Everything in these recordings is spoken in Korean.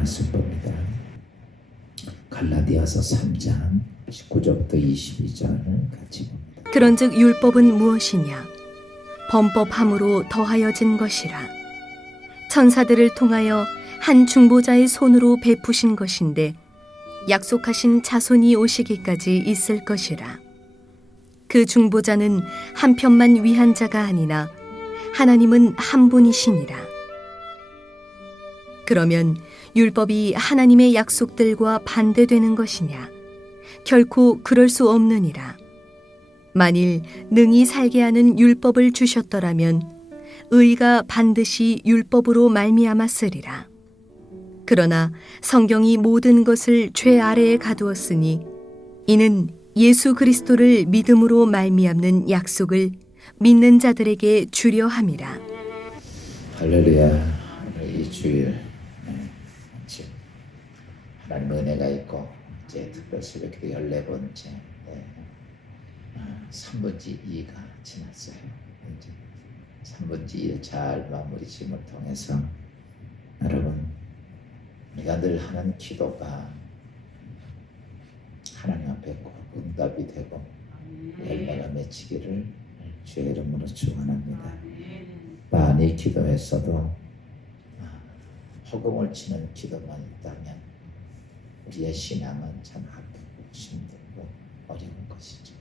말씀 봅니다. 갈라디아서 3장 19절부터 22절을 같이 봅니다. 그런즉 율법은 무엇이냐? 범법함으로 더하여진 것이라. 천사들을 통하여 한 중보자의 손으로 베푸신 것인데 약속하신 자손이 오시기까지 있을 것이라. 그 중보자는 한 편만 위한 자가 아니나 하나님은 한 분이시니라. 그러면 율법이 하나님의 약속들과 반대되는 것이냐? 결코 그럴 수 없느니라. 만일 능히 살게 하는 율법을 주셨더라면 의가 반드시 율법으로 말미암아 쓰리라. 그러나 성경이 모든 것을 죄 아래에 가두었으니 이는 예수 그리스도를 믿음으로 말미암는 약속을 믿는 자들에게 주려 함이라. 할렐루야. 오늘 이 주일 하나님의 은혜가 있고 이제 특별 새벽기도 14번째 3분지 2가 지났어요. 이제 3분지 2를 잘 마무리 지음을 통해서 여러분 우리가 늘 하는 기도가 하나님 앞에 꼭 응답이 되고 열매가 맺히기를 주의 이름으로 축원합니다. 많이 기도했어도 허공을 치는 기도만 있다면 우리의 신앙은 참 아프고 힘들고 어려운 것이죠.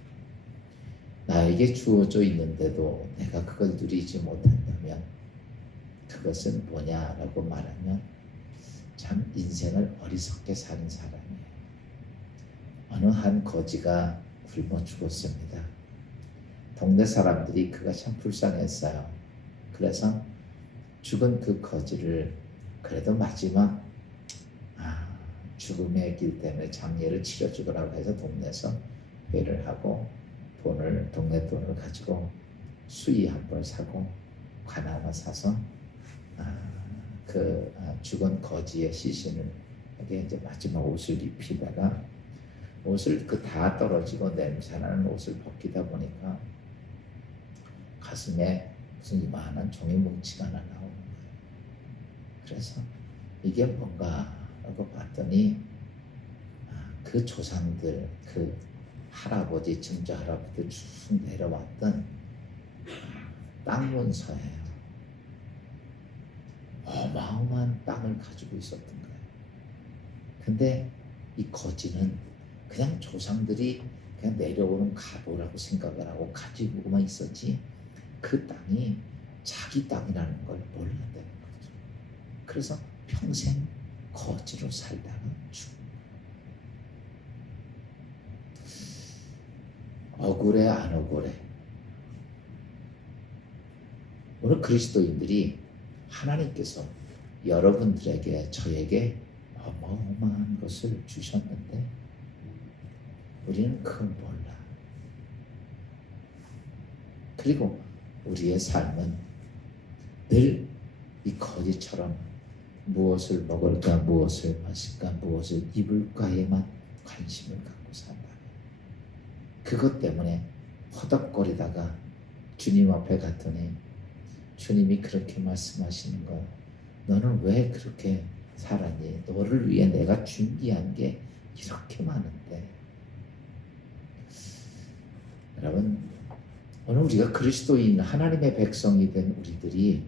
나에게 주어져 있는데도 내가 그걸 누리지 못한다면 그것은 뭐냐라고 말하면 참 인생을 어리석게 사는 사람이에요. 어느 한 거지가 굶어 죽었습니다. 동네 사람들이 그가 참 불쌍했어요. 그래서 죽은 그 거지를 그래도 마지막 죽음의 길 때문에 장례를 치러주더라고 해서 동네에서 회를 하고 동네 돈을 가지고 수의 한 벌 사고 관 하나 사서 죽은 거지의 시신을 이제 마지막 옷을 입히다가 옷을 다 떨어지고 냄새나는 옷을 벗기다 보니까 가슴에 무슨 이만한 종이 뭉치가 하나 나오는 거예요. 그래서 이게 뭔가라고 봤더니 그 조상들, 그 할아버지, 증조 할아버지 쭉 내려왔던 땅 문서예요. 어마어마한 땅을 가지고 있었던 거예요. 근데 이 거지는 그냥 조상들이 그냥 내려오는 가보라고 생각을 하고 가지고만 있었지 그 땅이 자기 땅이라는 걸 몰랐다는 거죠. 그래서 평생 거지로 살다가 죽은 거예요. 억울해 안 억울해? 오늘 그리스도인들이 하나님께서 여러분들에게 저에게 어마어마한 것을 주셨는데 우리는 그걸 몰라. 그리고 우리의 삶은 늘 이 거지처럼 무엇을 먹을까, 무엇을 마실까, 무엇을 입을까에만 관심을 갖고 산다. 그것 때문에 허덕거리다가 주님 앞에 갔더니 주님이 그렇게 말씀하시는 거야. 너는 왜 그렇게 살았니? 너를 위해 내가 준비한 게 이렇게 많은데. 여러분, 오늘 우리가 그리스도인 하나님의 백성이 된 우리들이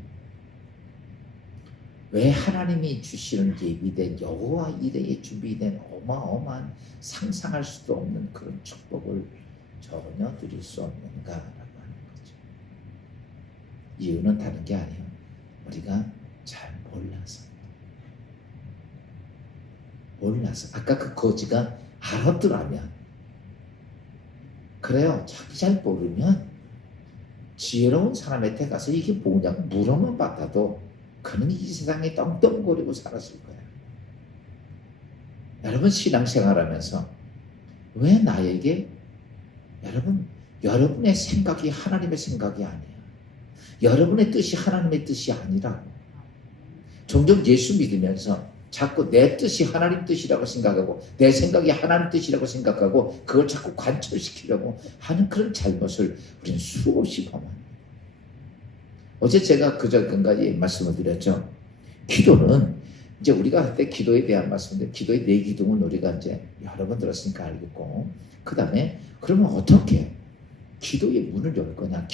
왜 하나님이 주시는 예비된 여호와 이레에 준비된 어마어마한 상상할 수도 없는 그런 축복을 전혀 누릴 수 없는가라고 하는 거죠. 이유는 다른 게 아니에요. 우리가 잘 몰라서. 아까 그 거지가 알았더라면 그래요. 자기 잘 모르면 지혜로운 사람한테 가서 이게 뭐냐고 물어만 받아도 그는 이 세상에 떵떵거리고 살았을 거야. 여러분 신앙생활하면서 왜 나에게 여러분의 생각이 하나님의 생각이 아니야. 여러분의 뜻이 하나님의 뜻이 아니라고. 종종 예수 믿으면서 자꾸 내 뜻이 하나님 뜻이라고 생각하고 내 생각이 하나님 뜻이라고 생각하고 그걸 자꾸 관철시키려고 하는 그런 잘못을 우리는 수없이 범합니다. 어제 제가 그저께까지 말씀을 드렸죠. 기도는 이제 우리가 그때 기도에 대한 말씀인데 기도의 네 기둥은 우리가 이제 여러 번 들었으니까 알겠고 그 다음에 그러면 어떻게 기도의 문을 열 거냐.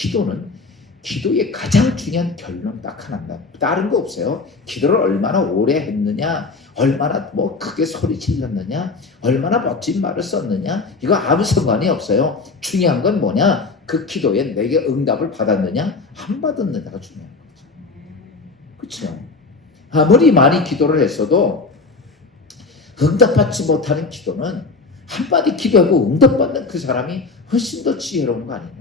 기도의 가장 중요한 결론은 딱 하나입니다. 다른 거 없어요. 기도를 얼마나 오래 했느냐, 얼마나 뭐 크게 소리 질렀느냐, 얼마나 멋진 말을 썼느냐, 이거 아무 상관이 없어요. 중요한 건 뭐냐, 그 기도에 내게 응답을 받았느냐, 안 받았느냐가 중요한 거죠. 그렇죠? 아무리 많이 기도를 했어도 응답받지 못하는 기도는 한마디 기도하고 응답받는 그 사람이 훨씬 더 지혜로운 거 아니냐.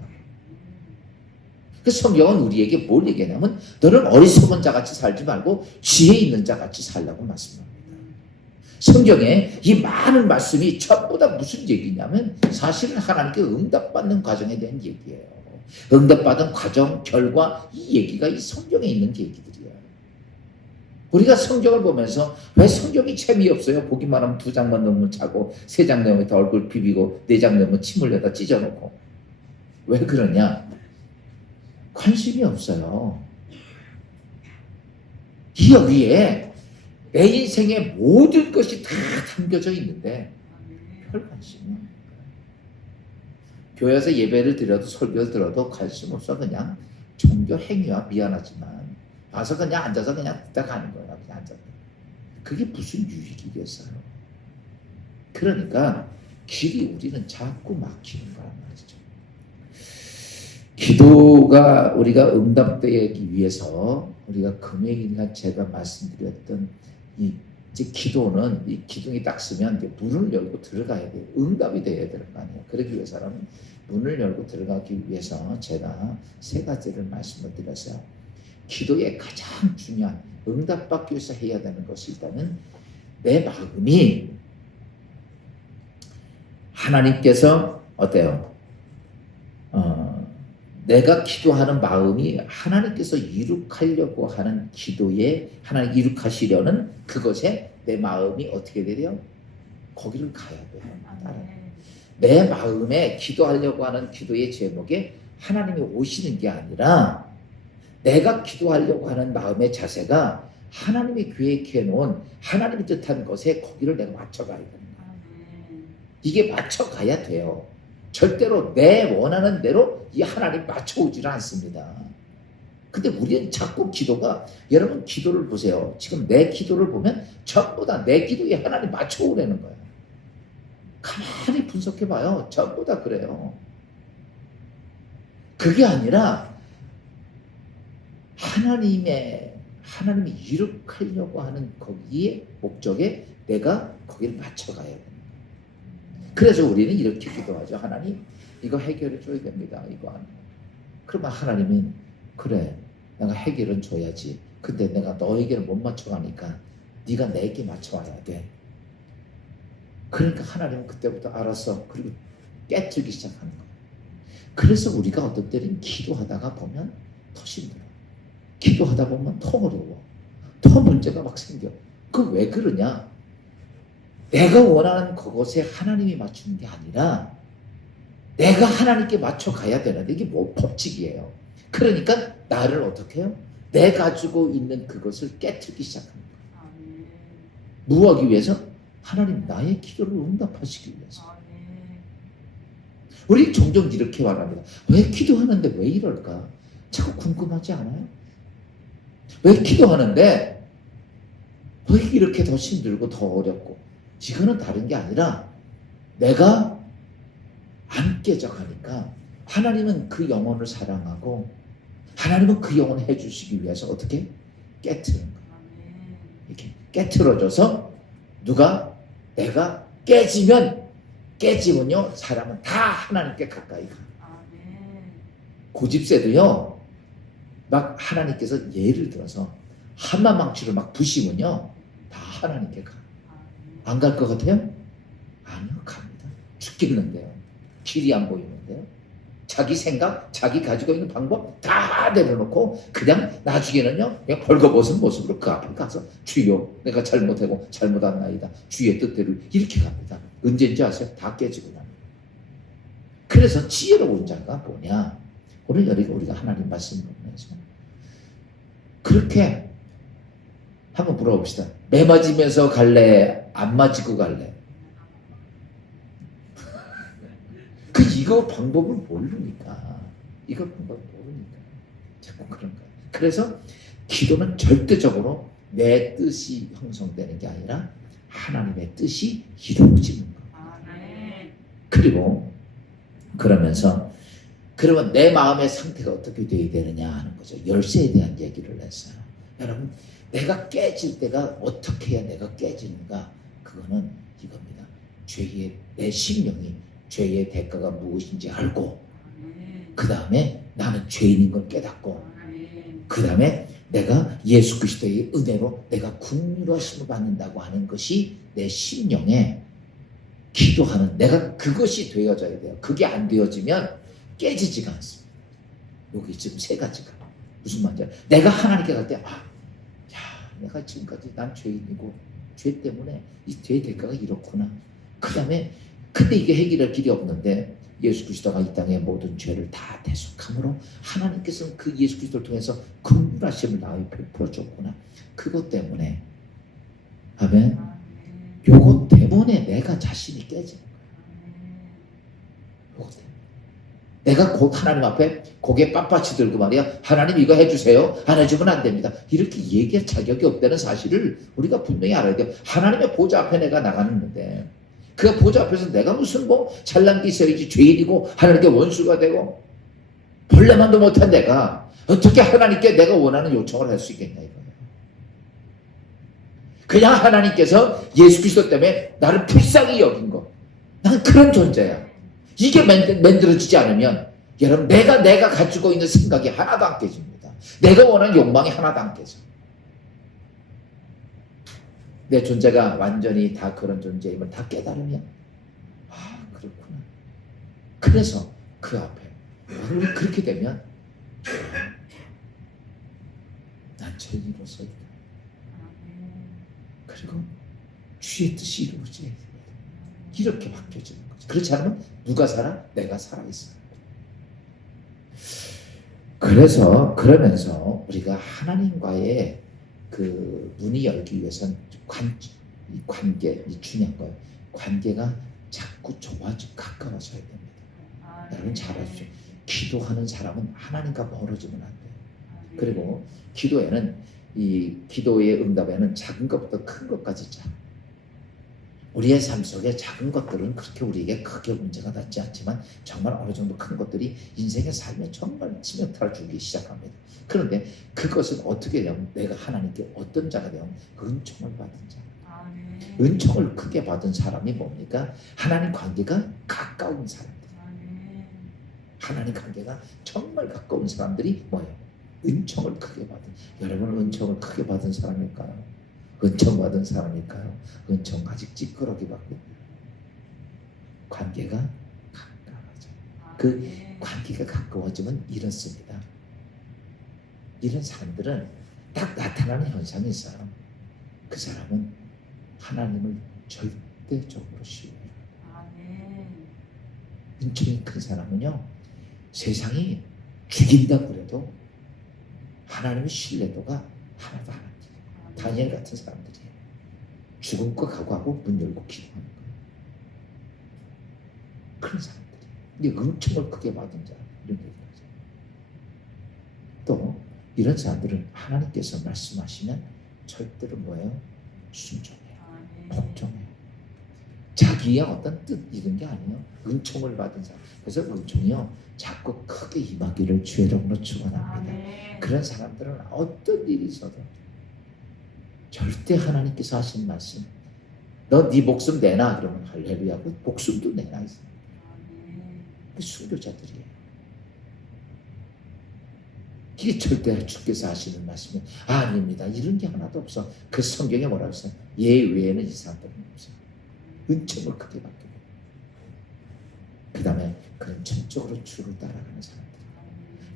그 성경은 우리에게 뭘 얘기하냐면 너는 어리석은 자같이 살지 말고 지혜 있는 자같이 살라고 말씀합니다. 성경에 이 많은 말씀이 전부 다 무슨 얘기냐면 사실은 하나님께 응답받는 과정에 대한 얘기예요. 응답받은 과정, 결과 이 얘기가 이 성경에 있는 얘기들이에요. 우리가 성경을 보면서 왜 성경이 재미없어요? 보기만 하면 2장만 넘으면 자고 3장 넘으면 얼굴 비비고 4장 넘으면 침 흘려다 찢어놓고 왜 그러냐? 관심이 없어요. 이 여기에 내 인생의 모든 것이 다 담겨져 있는데 별 관심이 없어요. 교회에서 예배를 드려도 설교를 들어도 관심 없어. 그냥 종교 행위와 미안하지만 와서 그냥 앉아서 그냥 듣다 가는 거야. 그냥 앉아서. 그게 무슨 유익이겠어요. 그러니까 길이 우리는 자꾸 막히는 거란 말이죠. 기도가 우리가 응답되기 위해서 우리가 금요일날 제가 말씀드렸던 이 이제 기도는 이 기둥이 딱 쓰면 이제 문을 열고 들어가야 돼요. 응답이 돼야 되는 거 아니에요. 그러기 위해서는 문을 열고 들어가기 위해서 제가 3가지를 말씀을 드렸어요. 기도의 가장 중요한 응답받기 위해서 해야 되는 것이 일단은 내 마음이 하나님께서 어때요? 내가 기도하는 마음이 하나님께서 이룩하려고 하는 기도에 하나님 이룩하시려는 그것에 내 마음이 어떻게 되려? 거기를 가야 돼요. 내 마음에 기도하려고 하는 기도의 제목에 하나님이 오시는 게 아니라 내가 기도하려고 하는 마음의 자세가 하나님이 계획해 놓은 하나님이 뜻한 것에 거기를 내가 맞춰가야 됩니다. 이게 맞춰가야 돼요. 절대로 내 원하는 대로 이 하나님 맞춰오지를 않습니다. 근데 우리는 자꾸 기도가 여러분 기도를 보세요. 지금 내 기도를 보면 전부 다 내 기도에 하나님 맞춰오라는 거예요. 가만히 분석해봐요. 전부 다 그래요. 그게 아니라 하나님이 이룩하려고 하는 거기에 목적에 내가 거기를 맞춰가야 됩니다. 그래서 우리는 이렇게 기도하죠. 하나님 이거 해결해 줘야 됩니다. 이거 안. 그러면 하나님은 그래 내가 해결은 줘야지. 근데 내가 너에게를 못 맞춰가니까 네가 내게 맞춰와야 돼. 그러니까 하나님은 그때부터 알았어. 그리고 깨트리기 시작하는 거예요. 그래서 우리가 어떤 때는 기도하다가 보면 더 힘들어. 기도하다 보면 더 어려워. 더 문제가 막 생겨. 그 왜 그러냐? 내가 원하는 그것에 하나님이 맞추는 게 아니라 내가 하나님께 맞춰가야 되는데 이게 뭐 법칙이에요. 그러니까 나를 어떻게 해요? 내 가지고 있는 그것을 깨트리기 시작하는 거예요. 무엇하기 위해서? 하나님 나의 기도를 응답하시기 위해서. 우리 종종 이렇게 말합니다. 왜 기도하는데 왜 이럴까? 자꾸 궁금하지 않아요? 왜 기도하는데 왜 이렇게 더 힘들고 더 어렵고? 이거는 다른 게 아니라 내가 안 깨져가니까 하나님은 그 영혼을 사랑하고 하나님은 그 영혼을 해주시기 위해서 어떻게? 깨트리는 거예요. 이렇게 깨트려져서 내가 깨지면요 사람은 다 하나님께 가까이 가. 고집세도요 막 하나님께서 예를 들어서 한마망치로 막 부시면요 다 하나님께 가. 안 갈 것 같아요? 아니요, 갑니다. 죽겠는데요. 길이 안 보이는데요. 자기 생각, 자기 가지고 있는 방법 다 내려놓고 그냥 나중에는요 그냥 벌거벗은 모습으로 그 앞에 가서 주여 내가 잘못하고 잘못한 나이다. 주의 뜻대로 이렇게 갑니다. 언제인지 아세요? 다 깨지고 납니다. 그래서 지혜로운 자가 뭐냐? 오늘 우리가 하나님 말씀을 보면서 그렇게 한번 물어봅시다. 매 맞으면서 갈래? 안 맞고 갈래? 이거 방법을 모르니까. 이거 방법을 모르니까. 자꾸 그런 거예요. 그래서 기도는 절대적으로 내 뜻이 형성되는 게 아니라 하나님의 뜻이 이루어지는 거예요. 그리고 그러면서 그러면 내 마음의 상태가 어떻게 되어야 되느냐 하는 거죠. 열쇠에 대한 얘기를 했어요. 여러분, 내가 깨질 때가 어떻게 해야 내가 깨지는가? 그거는 이겁니다. 내 심령이 죄의 대가가 무엇인지 알고, 그 다음에 나는 죄인인 걸 깨닫고, 그 다음에 내가 예수 그리스도의 은혜로 내가 긍휼하심을 받는다고 하는 것이 내 심령에 기도하는, 내가 그것이 되어져야 돼요. 그게 안 되어지면 깨지지가 않습니다. 여기 지금 세 가지가 무슨 말인지, 내가 하나님께 갈 때 내가 지금까지 난 죄인이고 죄 때문에 이 죄의 대가가 이렇구나. 그 다음에 근데 이게 해결할 길이 없는데 예수 그리스도가 이 땅의 모든 죄를 다 대속함으로 하나님께서는 그 예수 그리스도를 통해서 긍휼하심을 나에게 베풀어 줬구나. 그것 때문에, 아멘. 요것 때문에 내가 자신이 깨지는 거야. 요것 때문에 내가 곧 하나님 앞에 고개 빳빳이 들고 말이야, 하나님 이거 해주세요, 안 해주면 안 됩니다, 이렇게 얘기할 자격이 없다는 사실을 우리가 분명히 알아야 돼요. 하나님의 보좌 앞에 내가 나가는데 그 보좌 앞에서 내가 무슨 잘난 게 있어야지 죄인이고 하나님께 원수가 되고 벌레만도 못한 내가 어떻게 하나님께 내가 원하는 요청을 할 수 있겠냐 이거예요. 그냥 하나님께서 예수 그리스도 때문에 나를 불쌍히 여긴 거, 나는 그런 존재야. 이게 만들어지지 않으면 여러분, 내가 가지고 있는 생각이 하나도 안 깨집니다. 내가 원하는 욕망이 하나도 안 깨져. 내 존재가 완전히 다 그런 존재임을 다 깨달으면, 그렇구나. 그래서 그 앞에 우리 그렇게 되면 난 죄인으로서 있다. 그리고 주의 뜻이 이루어져야 됩니다. 이렇게 바뀌어지는 거죠. 그렇지 않으면 누가 살아? 내가 살아있어요. 그래서 그러면서 우리가 하나님과의 그 문이 열기 위해서는 이 관계, 이 중요한 거예요. 관계가 자꾸 좋아지고 가까워져야 됩니다. 여러분 잘 아시죠? 기도하는 사람은 하나님과 멀어지면 안 돼요. 그리고 이 기도의 응답에는 작은 것부터 큰 것까지 있잖아요. 우리의 삶 속에 작은 것들은 그렇게 우리에게 크게 문제가 되지 않지만 정말 어느 정도 큰 것들이 인생의 삶에 정말 치명타를 주기 시작합니다. 그런데 그것은 어떻게 되면 내가 하나님께 어떤 자가 되면 은총을 받은 자. 은총을 크게 받은 사람이 뭡니까? 하나님 관계가 가까운 사람들. 하나님 관계가 정말 가까운 사람들이 뭐예요? 은총을 크게 받은. 여러분 은총을 크게 받은 사람일까요? 은총 받은 사람일까요? 은총 아직 찌끄러기 받고 있는 관계가 가까워져. 그 관계가 가까워지면 이렇습니다. 이런 사람들은 딱 나타나는 현상이 있어요. 그 사람은 하나님을 절대적으로 신뢰해요. 은총이 큰 사람은요, 세상이 죽인다고 그래도 하나님의 신뢰도가 하나도 안 합니다. 다니엘 같은 사람들이에요. 죽음과 각오하고 문 열고 기도하는 거예요. 그런 사람들이. 근데 은총을 크게 받은 자, 이런 얘기를 하죠. 또 이런 사람들은 하나님께서 말씀하시면 절대로 뭐예요? 순종해요. 복종해요. 자기의 어떤 뜻 이런 게 아니에요. 은총을 받은 사람. 그래서 은총이요, 자꾸 크게 임하기를 주의 이름으로 축원합니다. 그런 사람들은 어떤 일이 있어도 절대 하나님께서 하신 말씀, 너 네 목숨 내놔 그러면 할렐루야고 목숨도 내놔 있습니다. 그 순교자들이에요. 이게 절대 주께서 하시는 말씀이 아닙니다. 이런 게 하나도 없어. 그 성경에 뭐라고 써요? 예외에는 이 사람들은 없어요. 은총을 크게 받게 돼요. 그 다음에 그런 전적으로 주를 따라가는 사람들.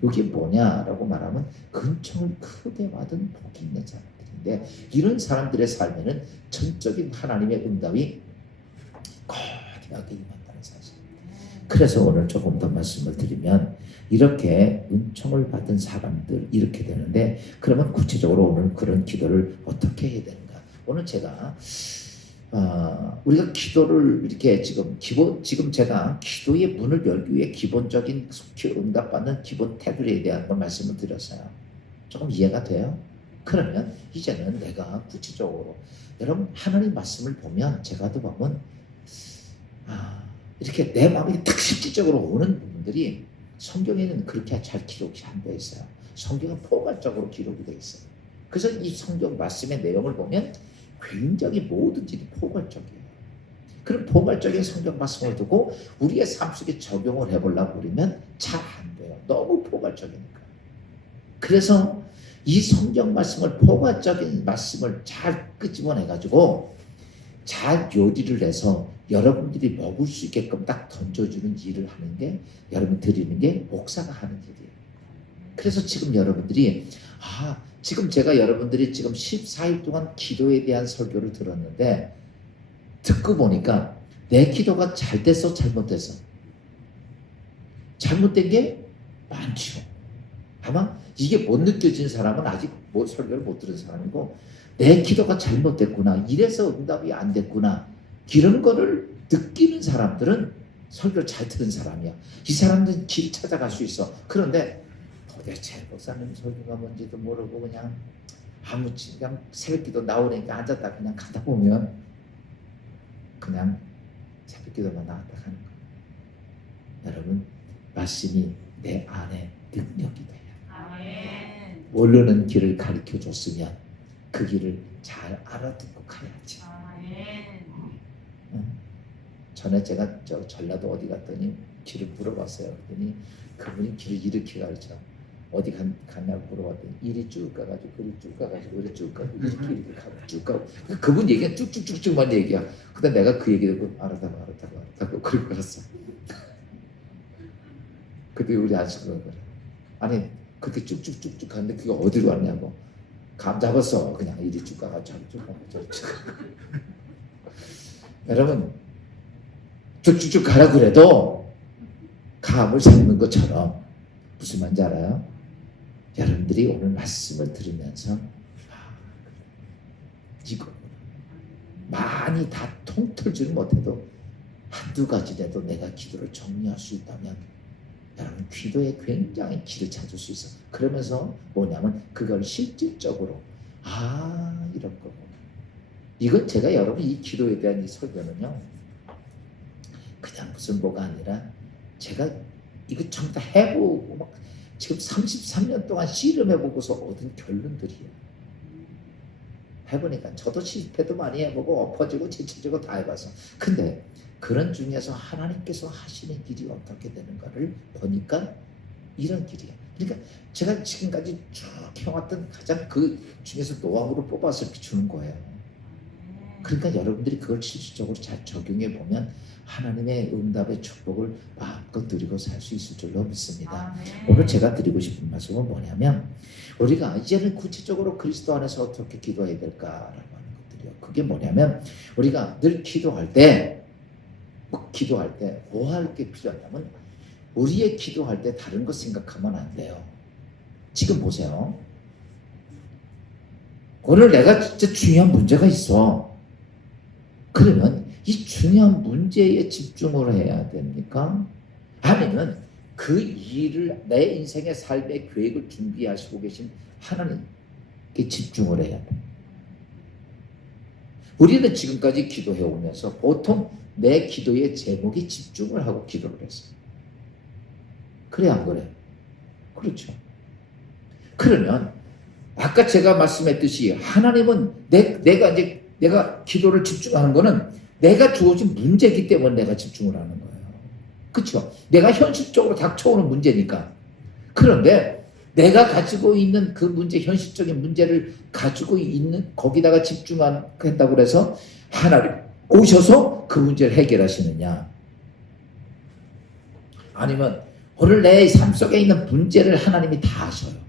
이게 뭐냐라고 말하면 은총을 크게 받은 복이 있는 사람들인데, 이런 사람들의 삶에는 전적인 하나님의 응답이 거대하게 임한다는 사실. 그래서 오늘 조금 더 말씀을 드리면, 이렇게 은총을 받은 사람들 이렇게 되는데, 그러면 구체적으로 오늘 그런 기도를 어떻게 해야 되는가? 오늘 제가 우리가 기도를 이렇게 지금 제가 기도의 문을 열기 위해 기본적인 응답받는 기본 테두리에 대한 걸 말씀을 드렸어요. 조금 이해가 돼요? 그러면 이제는 내가 구체적으로 여러분 하나님 말씀을 보면 제가도 보면 이렇게 내 마음에 딱 실질적으로 오는 부분들이 성경에는 그렇게 잘 기록이 안 되어 있어요. 성경은 포괄적으로 기록이 되어 있어요. 그래서 이 성경 말씀의 내용을 보면 굉장히 모든 일이 포괄적이에요. 그런 포괄적인 성경 말씀을 두고 우리의 삶 속에 적용을 해보려고 그러면 잘 안 돼요. 너무 포괄적이니까. 그래서 이 성경 말씀을 포괄적인 말씀을 잘 끄집어내가지고 잘 요리를 해서 여러분들이 먹을 수 있게끔 딱 던져주는 일을 하는 게, 여러분 드리는 게 목사가 하는 일이에요. 그래서 지금 여러분들이 지금 제가 여러분들이 지금 14일 동안 기도에 대한 설교를 들었는데 듣고 보니까 내 기도가 잘 됐어 잘못됐어? 잘못된 게 많죠. 아마 이게 못 느껴진 사람은 아직 설교를 못 들은 사람이고, 내 기도가 잘못됐구나, 이래서 응답이 안 됐구나, 이런 거를 느끼는 사람들은 설교를 잘 들은 사람이야. 이 사람들은 길 찾아갈 수 있어. 그런데 도대체 목사님 설교가 뭔지도 모르고 그냥 그냥 새벽기도 나오니까 앉았다 그냥 가다 보면 그냥 새벽기도만 나왔다 가는 거야. 여러분, 말씀이 내 안에 능력이 돼요. 아멘. 모르는 길을 가르쳐 줬으면 그 길을 잘 알아듣고 가야지. 아멘. 전에 제가 전라도 어디 갔더니 길을 물어봤어요. 그랬더니 그분이 길을 이렇게 가르쳐. 어디 갔냐고 물어봤더니 이리 쭉 가가지고 그리 쭉 가가지고 이리 쭉 가고 이렇게 가고 쭉 가고, 그분 얘기가 쭉쭉쭉쭉만 얘기야. 근데 내가 그 얘기 듣고 알았다고 그리고 갔어. 그때 우리 아저씨가 그래. 아니 그렇게 쭉쭉쭉쭉 갔는데 그게 어디로 갔냐고. 감 잡았어. 그냥 이리 쭉 가가지고 저리 쭉 가고 저리 쭉 가고. 여러분, 쭉쭉쭉 가라 그래도 감을 잡는 것처럼, 무슨 말인지 알아요? 여러분들이 오늘 말씀을 들으면서 이거 많이 다 통틀지는 못해도 한두 가지라도 내가 기도를 정리할 수 있다면 여러분 기도에 굉장히 길을 찾을 수 있어. 그러면서 뭐냐면 그걸 실질적으로 이런 거고. 이건 제가 여러분 이 기도에 대한 이 설교는요, 그냥 무슨 뭐가 아니라 제가 이거 전부 다 해보고 막 지금 33년 동안 씨름해보고서 얻은 결론들이에요. 해보니까 저도 실패도 많이 해보고 엎어지고 지쳐지고 다 해봐서, 근데 그런 중에서 하나님께서 하시는 길이 어떻게 되는가를 보니까 이런 길이에요. 그러니까 제가 지금까지 쭉 해왔던 가장 그 중에서 노하우를 뽑아서 이렇게 주는 거예요. 그러니까 여러분들이 그걸 실질적으로 잘 적용해 보면 하나님의 응답의 축복을 마음껏 누리고 살 수 있을 줄로 믿습니다. 오늘 제가 드리고 싶은 말씀은 뭐냐면, 우리가 이제는 구체적으로 그리스도 안에서 어떻게 기도해야 될까라고 하는 것들이요. 그게 뭐냐면, 우리가 늘 기도할 때 뭐 할 게 필요하냐면, 우리의 기도할 때 다른 거 생각하면 안 돼요. 지금 보세요. 오늘 내가 진짜 중요한 문제가 있어. 그러면 이 중요한 문제에 집중을 해야 됩니까? 아니면 그 일을, 내 인생의 삶의 계획을 준비하시고 계신 하나님께 집중을 해야 돼. 우리는 지금까지 기도해 오면서 보통 내 기도의 제목에 집중을 하고 기도를 했어요. 그래 안 그래? 그렇죠. 그러면 아까 제가 말씀했듯이 하나님은 내가 기도를 집중하는 거는 내가 주어진 문제이기 때문에 내가 집중을 하는 거예요. 그렇죠? 내가 현실적으로 닥쳐오는 문제니까. 그런데 내가 가지고 있는 그 문제, 현실적인 문제를 가지고 있는 거기다가 집중한다고 해서 하나님 오셔서 그 문제를 해결하시느냐? 아니면 오늘 내 삶 속에 있는 문제를 하나님이 다 아셔요.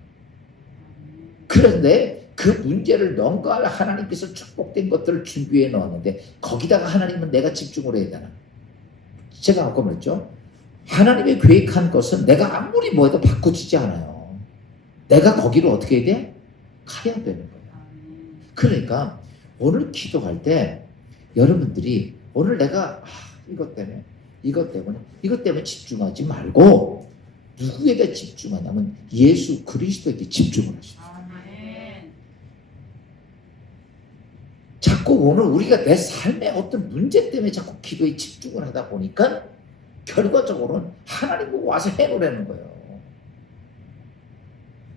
그런데 그 문제를 넘어갈 하나님께서 축복된 것들을 준비해 놓았는데 거기다가 하나님은 내가 집중을 해야 되나? 제가 아까 말했죠. 하나님의 계획한 것은 내가 아무리 뭐 해도 바꾸지지 않아요. 내가 거기를 어떻게 해야 돼? 가야 되는 거예요. 그러니까 오늘 기도할 때 여러분들이 오늘 내가 이것 때문에 집중하지 말고 누구에게 집중하냐면 예수 그리스도에게 집중을 하시죠. 자꾸 오늘 우리가 내 삶의 어떤 문제 때문에 자꾸 기도에 집중을 하다 보니까 결과적으로는 하나님 보고 와서 해보라는 거예요.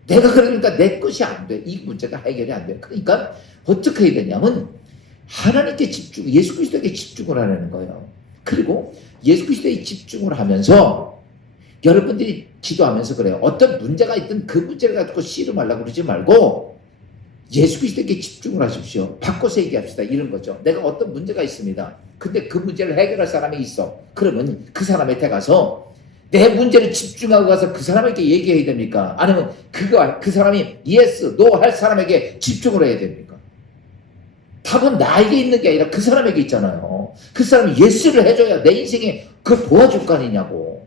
내가 그러니까 내 것이 안 돼. 이 문제가 해결이 안 돼. 그러니까 어떻게 해야 되냐면 하나님께 집중, 예수 그리스도에게 집중을 하라는 거예요. 그리고 예수 그리스도에 집중을 하면서 여러분들이 기도하면서 그래요. 어떤 문제가 있든 그 문제를 가지고 씨름하려고 그러지 말고 예수 그리스도에게 집중을 하십시오. 바꿔서 얘기합시다. 이런 거죠. 내가 어떤 문제가 있습니다. 근데 그 문제를 해결할 사람이 있어. 그러면 그 사람한테 가서 내 문제를 집중하고 가서 그 사람에게 얘기해야 됩니까? 아니면 그 사람이 yes, no 할 사람에게 집중을 해야 됩니까? 답은 나에게 있는 게 아니라 그 사람에게 있잖아요. 그 사람이 yes를 해줘야 내 인생에 그걸 도와줄 거 아니냐고.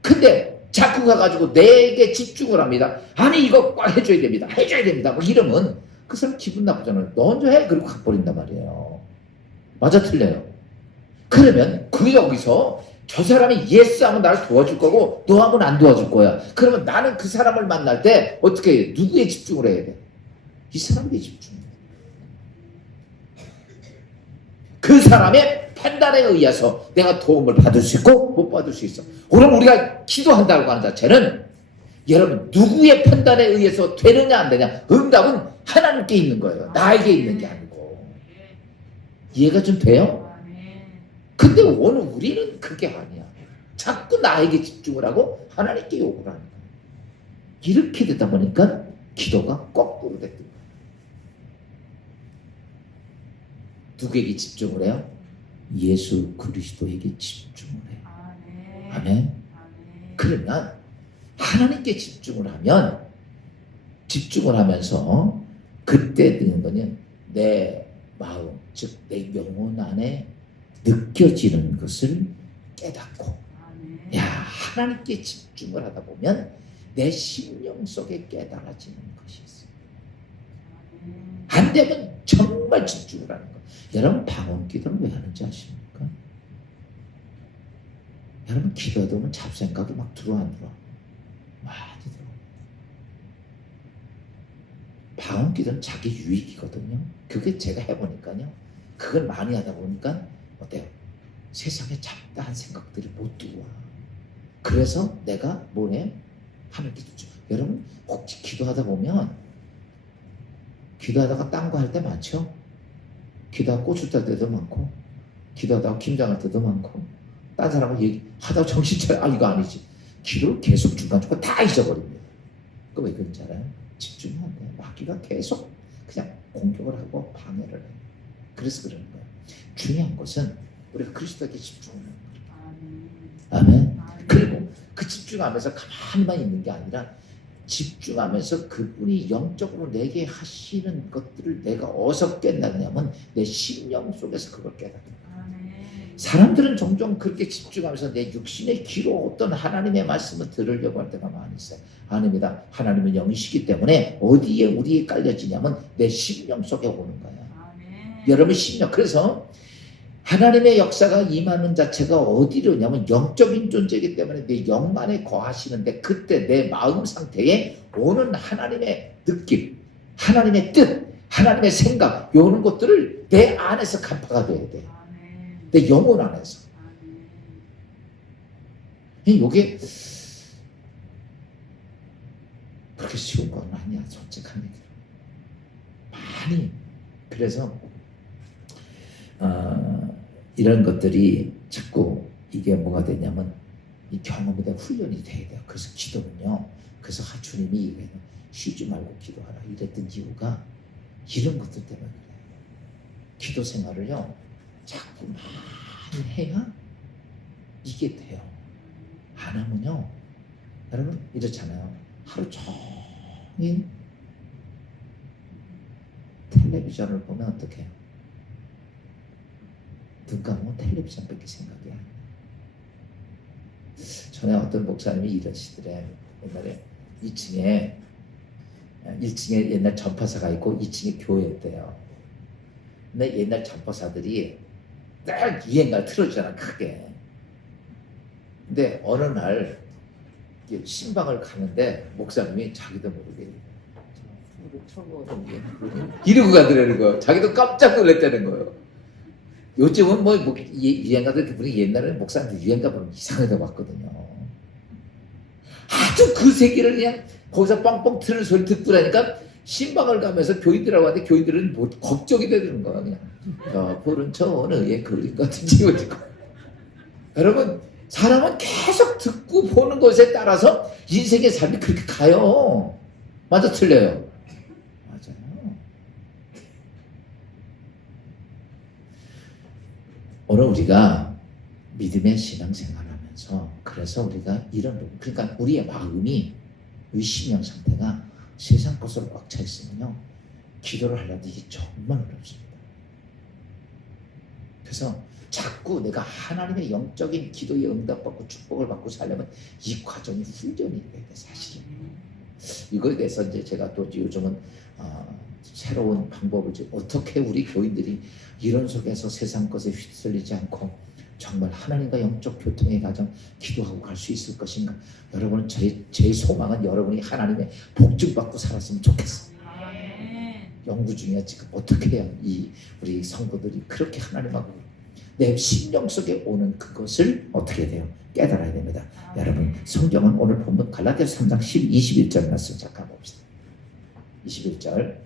근데 자꾸 가가지고 내게 집중을 합니다. 아니 이거 꼭 해줘야 됩니다. 해줘야 됩니다. 뭐 이러면 그 사람 기분 나쁘잖아요. 너 먼저 해. 그리고 가버린단 말이에요. 맞아 틀려요. 그러면 여기서 저 사람이 예스 하면 나를 도와줄 거고 너 하면 안 도와줄 거야. 그러면 나는 그 사람을 만날 때 어떻게 해? 누구에 집중을 해야 돼? 이 사람에게 집중해. 그 사람의 판단에 의해서 내가 도움을 받을 수 있고 못 받을 수 있어. 오늘 우리가 기도한다고 하는 자체는 여러분 누구의 판단에 의해서 되느냐 안 되냐 응답은 하나님께 있는 거예요. 나에게 있는 게 아니고. 이해가 좀 돼요? 근데 오늘 우리는 그게 아니야. 자꾸 나에게 집중을 하고 하나님께 요구를 하는 거야. 이렇게 되다 보니까 기도가 거꾸로 됐던 거야. 누구에게 집중을 해요? 예수 그리스도에게 집중을 해요. 아멘. 그러면 하나님께 집중을 하면서 그때 드는 거는 내 마음, 즉 내 영혼 안에 느껴지는 것을 깨닫고 야 하나님께 집중을 하다 보면 내 심령 속에 깨달아지는 것이 있어요. 안 되면 정말 집중을 하는 거예요. 여러분 방언 기도는 왜 하는지 아십니까? 여러분 기도하다 보면 잡생각이 막 들어와 안 들어와? 많이 들어와. 방언 기도는 자기 유익이거든요. 그게 제가 해보니까요. 그걸 많이 하다 보니까 어때요? 세상에 잡다한 생각들이 못 들어와. 그래서 내가 뭐래? 하나님께 집중. 여러분 혹시 기도하다 보면 기도하다가 딴 거 할 때 많죠? 기도하다 고추 딸 때도 많고 기도하다가 김장할 때도 많고 딴 사람하고 얘기하다가 정신 차려. 아 이거 아니지. 기도를 계속 중간중간 다 잊어버립니다. 그 왜 그런지 알아요? 집중이 안 돼요. 마귀가 계속 그냥 공격을 하고 방해를 해요. 그래서 그러는 거예요. 중요한 것은 우리가 그리스도에게 집중하는 거예요. 아멘. 그리고 그 집중하면서 가만히만 있는 게 아니라 집중하면서 그분이 영적으로 내게 하시는 것들을 내가 어디서 깨닫냐면 내 심령 속에서 그걸 깨닫는 사람들은 종종 그렇게 집중하면서 내 육신의 귀로 어떤 하나님의 말씀을 들으려고 할 때가 많이 있어요. 아닙니다. 하나님은 영이시기 때문에 어디에 우리에 깔려지냐면 내 심령 속에 오는 거예요. 여러분 심령. 그래서 하나님의 역사가 임하는 자체가 어디로냐면 영적인 존재이기 때문에 내 영만에 거하시는데 그때 내 마음 상태에 오는 하나님의 느낌, 하나님의 뜻, 하나님의 생각 이런 것들을 내 안에서 간파가 돼야 돼요. 내 영혼 안에서. 이게 그렇게 쉬운 건 아니야. 솔직한 얘기로. 많이. 그래서 이런 것들이 자꾸 이게 뭐가 되냐면 이 경험에 대한 훈련이 돼야 돼요. 그래서 기도는요. 그래서 주님이 쉬지 말고 기도하라 이랬던 이유가 이런 것들 때문에 그래요. 기도 생활을요. 자꾸 많이 해야 이게 돼요. 안 하면요. 여러분 이렇잖아요. 하루 종일 텔레비전을 보면 어떡해요? 눈 감으면 텔레비전밖에 생각이 안 나요. 전에 어떤 목사님이 이러시더래. 옛날에 1층에 옛날 전파사가 있고 2층에 교회였대요. 근데 옛날 전파사들이 딱 유행가 틀어주잖아, 크게. 근데 어느 날 신방을 가는데 목사님이 자기도 모르게 이러고 가더라는 거예요. 자기도 깜짝 놀랐다는 거예요. 요즘은 뭐 유행가들 부르니 옛날에는 목사님들 유행가 부르면 이상하게 봤거든요. 아주 그 세계를 그냥 거기서 뻥뻥 트는 소리 듣고 나니까 신방을 가면서 교인들하고 하는데 교인들은 뭐 걱정이 되는 거야. 그냥 저 푸른 천의 그림 같은 지워지고. 여러분, 사람은 계속 듣고 보는 것에 따라서 인생의 삶이 그렇게 가요. 맞아, 틀려요? 맞아요. 오늘 우리가 믿음의 신앙생활하면서 그래서 우리가 이런 부분, 그러니까 우리의 마음이, 우리 심령 상태가 세상 것으로 꽉 차 있으면요, 기도를 하려면 이게 정말 어렵습니다. 그래서 자꾸 내가 하나님의 영적인 기도에 응답받고 축복을 받고 살려면 이 과정이 훈련이 돼야 돼, 사실은. 이거에 대해서 이제 제가 또 요즘은 새로운 방법을 어떻게 우리 교인들이 이런 속에서 세상 것에 휩쓸리지 않고 정말 하나님과 영적 교통의 과정 기도하고 갈 수 있을 것인가. 여러분은 제 소망은 여러분이 하나님의 복증받고 살았으면 좋겠어요. 연구 중이야. 지금 어떻게 해야 우리 성도들이 그렇게 하나님하고 내 심령 속에 오는 그것을 어떻게 해야 돼요? 깨달아야 됩니다. 여러분, 성경은 오늘 본문 갈라디아서 3장 21절 말씀 잠깐 봅시다. 21절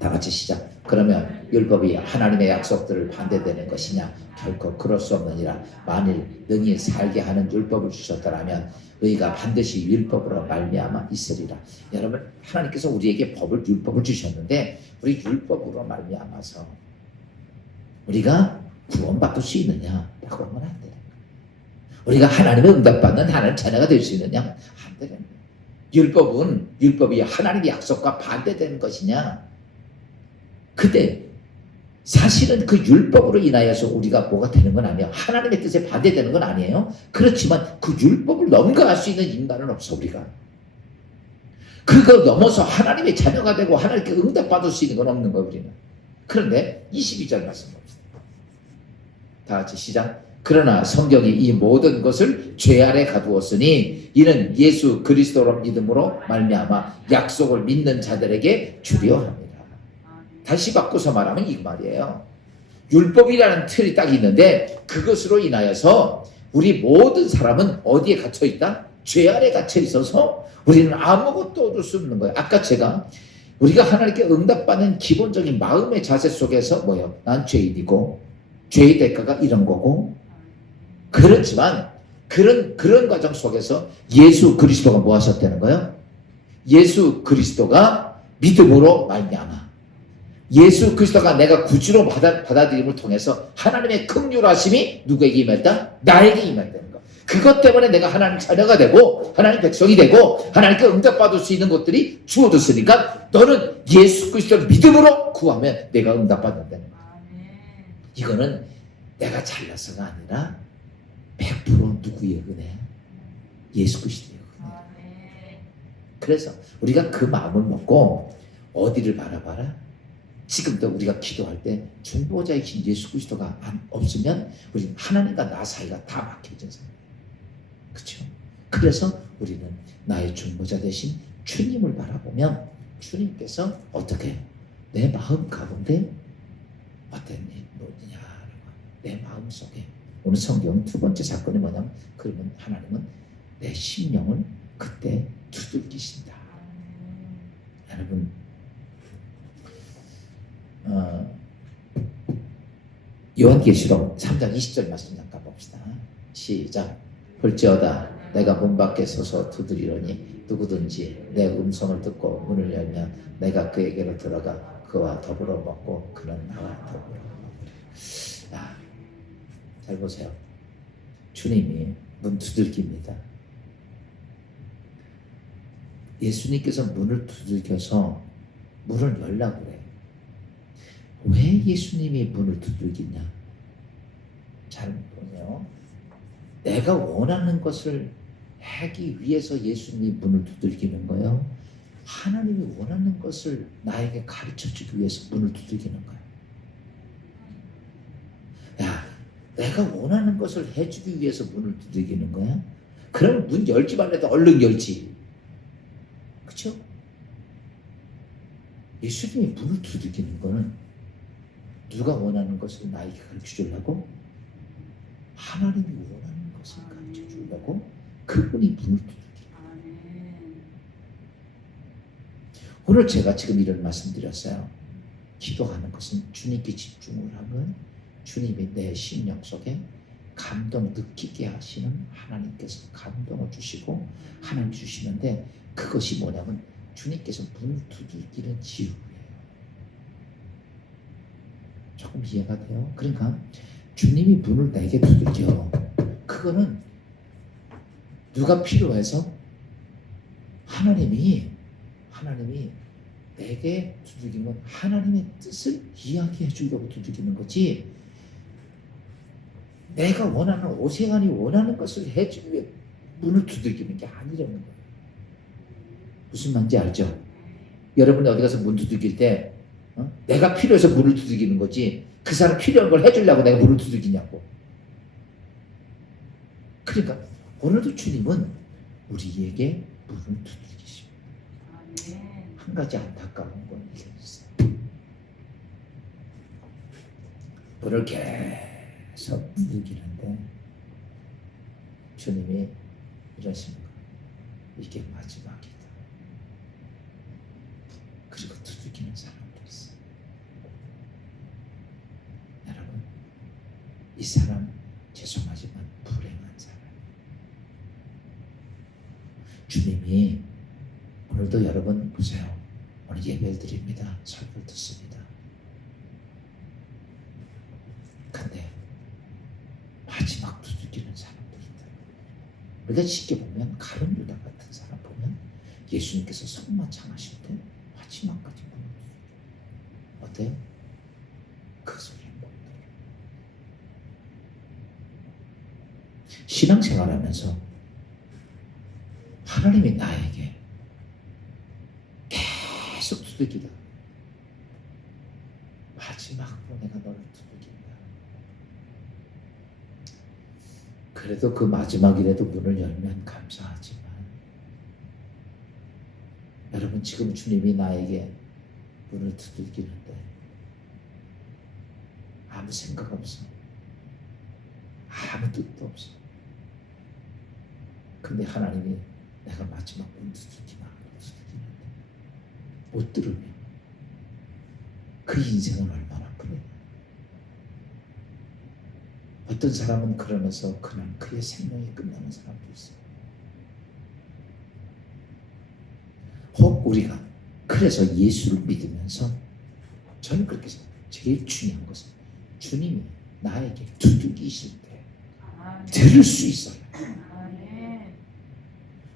다 같이 시작. 그러면 율법이 하나님의 약속들을 반대되는 것이냐? 결코 그럴 수 없느니라. 만일 능히 살게 하는 율법을 주셨더라면 의가 반드시 율법으로 말미암아 있으리라. 여러분, 하나님께서 우리에게 율법을 주셨는데 우리 율법으로 말미암아서 우리가 구원받을 수 있느냐라고 하면 안 돼요. 우리가 하나님의 응답받는 하나님 자녀가 될 수 있느냐? 안 되는 거예요. 율법이 하나님의 약속과 반대되는 것이냐? 근데 사실은 그 율법으로 인하여서 우리가 뭐가 되는 건 아니에요. 하나님의 뜻에 반대되는 건 아니에요. 그렇지만 그 율법을 넘어갈 수 있는 인간은 없어, 우리가. 그걸 넘어서 하나님의 자녀가 되고 하나님께 응답받을 수 있는 건 없는 거예요, 우리는. 그런데 22절 말씀 봅시다. 다 같이 시작. 그러나 성경이 이 모든 것을 죄 아래 가두었으니 이는 예수 그리스도로 믿음으로 말미암아 약속을 믿는 자들에게 주려 합니다. 다시 바꿔서 말하면 이 말이에요. 율법이라는 틀이 딱 있는데 그것으로 인하여서 우리 모든 사람은 어디에 갇혀 있다? 죄 아래 갇혀 있어서 우리는 아무것도 얻을 수 없는 거예요. 아까 우리가 하나님께 응답받는 기본적인 마음의 자세 속에서 뭐예요? 난 죄인이고 죄의 대가가 이런 거고. 그렇지만 그런 과정 속에서 예수 그리스도가 뭐 하셨다는 거예요? 예수 그리스도가 믿음으로 말미암아 예수 그리스도가 내가 구주로 받아들임을 통해서 하나님의 긍휼하심이 누구에게 임했다? 나에게 임했다는 거. 그것 때문에 내가 하나님 자녀가 되고 하나님 백성이 되고 하나님께 응답받을 수 있는 것들이 주어졌으니까 너는 예수 그리스도를 믿음으로 구하면 내가 응답받는다는 거. 이거는 내가 잘나서가 아니라 100% 누구의 은혜? 예수 그리스도의 은혜. 그래서 우리가 그 마음을 먹고 어디를 바라봐라? 지금도 우리가 기도할 때 중보자이신 예수 그리스도가 없으면 우리 하나님과 나 사이가 다 막혀진 사람. 그렇죠? 그래서 우리는 나의 중보자 대신 주님을 바라보면 주님께서 어떻게 해요? 내 마음 가운데 어떤 일이냐? 내 마음 속에 오늘 성경 두 번째 사건이 뭐냐면 그러면 하나님은 내 심령을 그때 두들기신다. 여러분, 요한계시록 3장 20절 말씀 잠깐 봅시다. 시작. 볼지어다 내가 문 밖에 서서 두드리노니 누구든지 내 음성을 듣고 문을 열면 내가 그에게로 들어가 그와 더불어 먹고 그는 나와 더불어 먹으리라. 잘 보세요. 주님이 문 두들깁니다. 예수님께서 문을 두들겨서 문을 열라고 그래요. 왜 예수님이 문을 두들기냐? 잘 보세요. 내가 원하는 것을 하기 위해서 예수님이 문을 두들기는 거예요? 하나님이 원하는 것을 나에게 가르쳐주기 위해서 문을 두들기는 거예요? 야, 내가 원하는 것을 해주기 위해서 문을 두들기는 거야? 그러면 문 열지 말래도 얼른 열지. 그렇죠? 예수님이 문을 두들기는 거는 누가 원하는 것을 나에게 가르쳐 주려고? 하나님이 원하는 것을 가르쳐 주려고 그분이 문을 두들기는 거예요. 오늘 제가 지금 이런 말씀 드렸어요. 기도하는 것은 주님께 집중을 하면 주님이 내 심령 속에 감동 느끼게 하시는 하나님께서 감동을 주시고 하나님 주시는데, 그것이 뭐냐면 주님께서 문을 두들기는 지혜예요. 조금 이해가 돼요? 그러니까 주님이 문을 내게 두들겨. 그거는 누가 필요해서? 하나님이 내게 두들기는 건 하나님의 뜻을 이야기해 주려고 두들기는 거지, 내가 원하는, 오세간이 원하는 것을 해주기 위해 문을 두들기는 게 아니라는 거예요. 무슨 말인지 알죠? 여러분이 어디 가서 문 두들길 때 내가 필요해서 문을 두들기는 거지, 그 사람 필요한 걸 해주려고 내가 문을 두들기냐고. 그러니까 오늘도 주님은 우리에게 문을 두들기십니다. 한 가지 안타까운 건 이게 있어요. 문을 계속 두들기는데 주님이 이러십니다. 이게 마지막이다. 그리고 두들기는 사람도 있어요. 여러분, 이 사람 죄송하지만 불행한 사람. 주님이 오늘도 여러분 보세요. 오늘 예배를 드립니다. 설교를 듣습니다. 근데 마지막 두들기는 사람들이 있다. 우리가 쉽게 보면 가룟 유다 같은 사람 보면 예수님께서 성마창하실 때 마지막까지 문을 두들겨요. 어때요? 그 소리를 못 들어요. 신앙생활하면서 하나님이 나에게 계속 두들기다. 마지막으로 내가 너를 두들긴다. 그래도 그 마지막이라도 문을 열면 감사하지만, 여러분 지금 주님이 나에게 문을 두들기는데 아무 생각 없어. 아무 뜻도 없어. 근데 하나님이 내가 마지막 문 두들기만 두들기는데 못 들으면 그 인생은 얼마나 그래. 어떤 사람은 그러면서 그냥 그의 생명이 끝나는 사람도 있어요. 혹 우리가 그래서 예수를 믿으면서, 저는 그렇게 생각해요. 제일 중요한 것은 주님이 나에게 두들기실 때 들을 수 있어요.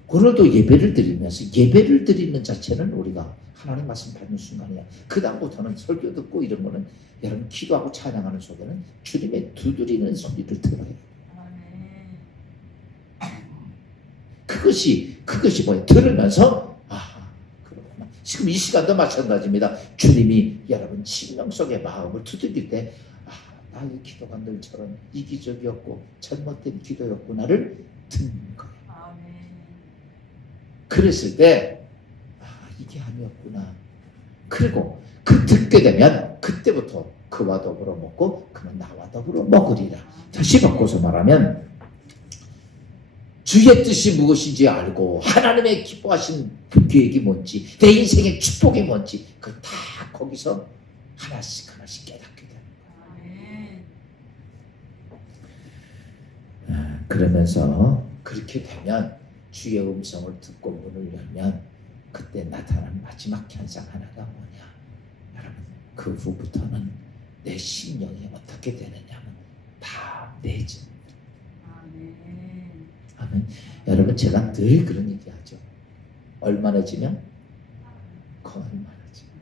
오늘도 예배를 드리면서, 예배를 드리는 자체는 우리가 하나님 말씀 받는 순간이야. 그 다음부터는 설교 듣고 이런 거는 여러분 기도하고 찬양하는 속에는 주님의 두드리는 소리를 들어요. 그것이 뭐예요? 들으면서 그렇구나. 지금 이 시간도 마찬가지입니다. 주님이 여러분 심령 속의 마음을 두들길 때 나의 기도가 늘처럼 이기적이었고 잘못된 기도였구나를 듣는 거예요. 그랬을 때 이게 아니었구나. 그리고 그 듣게 되면 그때부터 그와 더불어 먹고 그는 나와 더불어 먹으리라. 다시 바꿔서 말하면 주의 뜻이 무엇인지 알고 하나님의 기뻐하신 그 계획이 뭔지, 내 인생의 축복이 뭔지, 그 다 거기서 하나씩 깨닫게 되는 거예요. 그러면서 그렇게 되면 주의 음성을 듣고 문을 열면 그때 나타나는 마지막 현상 하나가 뭐냐? 여러분, 그 후부터는 내 심령이 어떻게 되느냐면 다 내집니다. 아멘. 여러분, 제가 늘 그런 얘기하죠. 얼마나 지면? 얼마나 지면.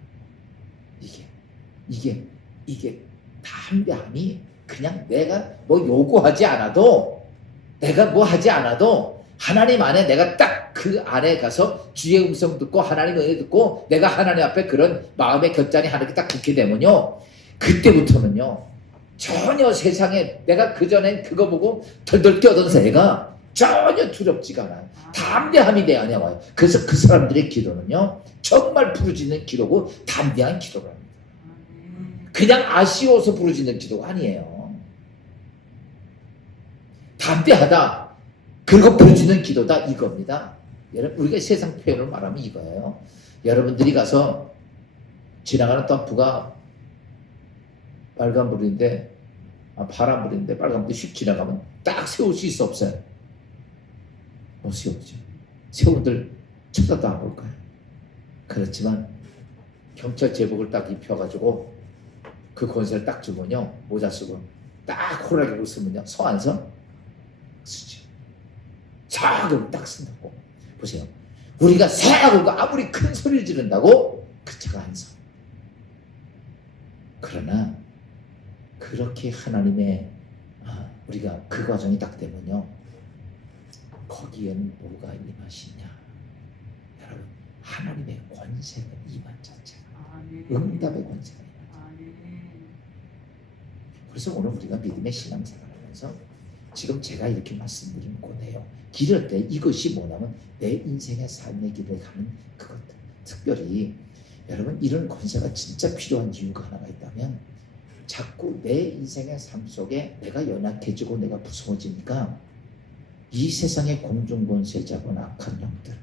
이게 담대함이 그냥 내가 뭐 요구하지 않아도 내가 뭐 하지 않아도 하나님 안에 내가 딱 그 안에 가서 주의 음성 듣고 하나님 은혜 듣고 내가 하나님 앞에 그런 마음의 결단이 하나님께 딱 붙게 되면요, 그때부터는요 전혀 세상에 내가 그전엔 그거 보고 덜덜 뛰어든 애가 전혀 두렵지가 않아요. 담대함이 내 안에 와요. 그래서 그 사람들의 기도는요 정말 부르짖는 기도고 담대한 기도를 합니다. 그냥 아쉬워서 부르짖는 기도가 아니에요. 담대하다, 그리고 부르짖는 기도다, 이겁니다. 여러분, 우리가 세상 표현을 말하면 이거예요. 여러분들이 가서 지나가는 덤프가 빨간불인데 파란불인데 빨간불이 휙 지나가면 딱 세울 수 있어, 없어요? 못 세우죠. 세운들 쳐다도 안 볼까요? 그렇지만 경찰 제복을 딱 입혀가지고 그 권세를 딱 주면요, 모자 쓰고 딱 호랑이로 쓰면요, 서 안 서? 쓰죠. 싹을 딱 쓴다고. 보세요. 우리가 싹을 아무리 큰 소리를 지른다고 그 차가 안 서. 그러나 그렇게 하나님의 우리가 그 과정이 딱 되면요, 거기에는 뭐가 임하시냐? 여러분, 하나님의 권세가 임한 자체가, 응답의 권세가 임한. 그래서 오늘 우리가 믿음의 신앙생활을 하면서 지금 제가 이렇게 말씀드리는 거네요. 기를 때 이것이 뭐냐면 내 인생의 삶의 길을 가는 그것들. 특별히 여러분, 이런 권세가 진짜 필요한 이유가 하나가 있다면, 자꾸 내 인생의 삶 속에 내가 연약해지고 내가 무서워지니까 이 세상의 공중권세자거나 악한 영들,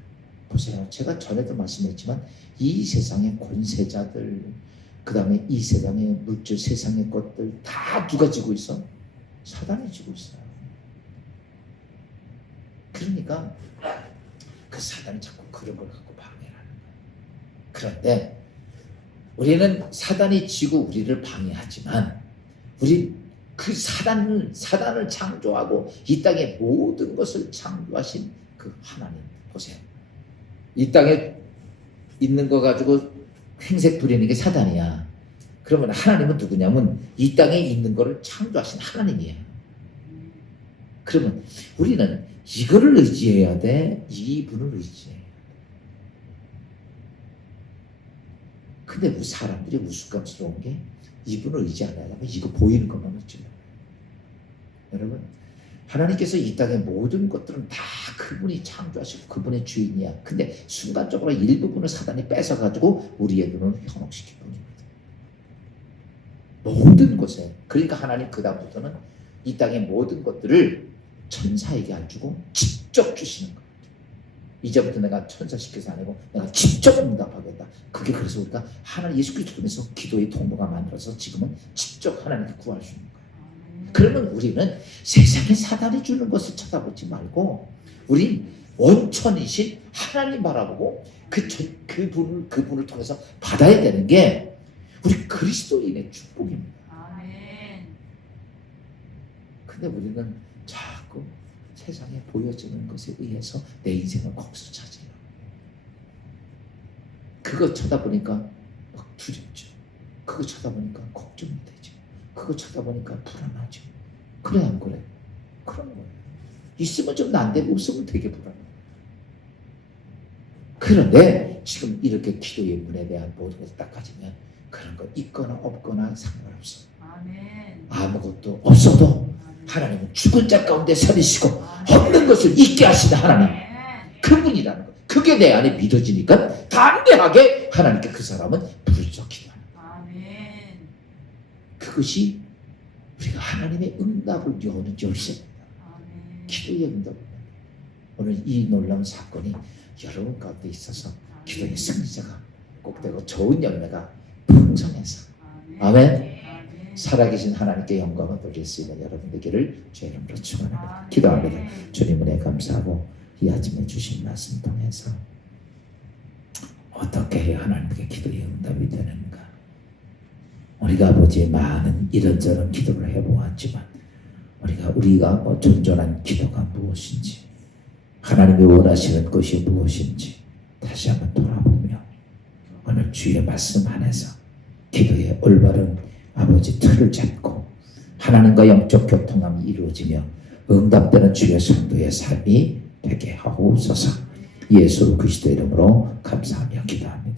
보세요. 제가 전에도 말씀했지만 이 세상의 권세자들, 그 다음에 이 세상의 물질, 세상의 것들 다 누가 지고 있어? 사단이 지고 있어요. 그러니까 그 사단이 자꾸 그런 걸 갖고 방해를 하는 거예요. 그런데 우리는 사단이 지고 우리를 방해하지만, 우리 그 사단을 창조하고 이 땅의 모든 것을 창조하신 그 하나님, 보세요. 이 땅에 있는 거 가지고 행색 부리는 게 사단이야. 그러면 하나님은 누구냐면 이 땅에 있는 거를 창조하신 하나님이에요. 그러면 우리는 이거를 의지해야 돼, 이분을 의지해야 돼. 근데 우리 사람들이 우스꽝스러운 게 이분을 의지 안 하려면 이거 보이는 것만 의지해요. 여러분, 하나님께서 이 땅의 모든 것들은 다 그분이 창조하시고 그분의 주인이야. 근데 순간적으로 일부분을 사단이 뺏어가지고 우리의 눈을 현혹시킬 뿐입니다. 모든 것에. 그러니까 하나님 그 다음부터는 이 땅의 모든 것들을 천사에게 안 주고 직접 주시는 거예요. 이제부터 내가 천사 시켜서 안 하고 내가 직접 응답하겠다. 그게 그래서 우리가 하나님 예수 그리스도 통해서 기도의 통로가 만들어서 지금은 직접 하나님께 구할 수 있는 거예요. 그러면 우리는 세상에 사단이 주는 것을 쳐다보지 말고 우리 원천이신 하나님 바라보고 그분을 통해서 받아야 되는 게 우리 그리스도인의 축복입니다. 근데 우리는 자꾸 세상에 보여지는 것에 의해서 내 인생을 거기서 찾아요. 그거 쳐다보니까 막 두렵죠. 그거 쳐다보니까 걱정이 되죠. 그거 쳐다보니까 불안하죠. 그래 안 그래? 그런 거예요. 있으면 좀 난데 없으면 되게 불안해요. 그런데 지금 이렇게 기도의 문에 대한 모든 것을 딱 가지면 그런 거 있거나 없거나 상관없어. 아무것도 없어도 하나님은 죽은 자 가운데 살리시고 없는 것을 있게 하시는 하나님, 그분이라는 것, 그게 내 안에 믿어지니까 담대하게 하나님께 그 사람은 부르짖어 기도하는 거예요. 그것이 우리가 하나님의 응답을 여는 열쇠입니다. 기도의 응답입니다. 오늘 이 놀라운 사건이 여러분 가운데 있어서 기도의 승리자가 꼭 되고 좋은 열매가 풍성해서, 아멘. 살아계신 하나님께 영광을 돌릴 수 있는 여러분 되기를 주의 이름으로 축원합니다. 기도합니다. 주님 은혜 감사하고 이 아침에 주신 말씀 통해서 어떻게 해야 하나님께 기도의 응답이 되는가. 우리가 아버지 많은 이런저런 기도를 해보았지만 우리가 존존한 기도가 무엇인지, 하나님이 원하시는 것이 무엇인지 다시 한번 돌아보며 오늘 주의 말씀 안에서 기도의 올바른 아버지 틀을 잡고 하나님과 영적 교통함이 이루어지며 응답되는 주의 성도의 삶이 되게 하옵소서. 예수 그리스도 이름으로 감사하며 기도합니다.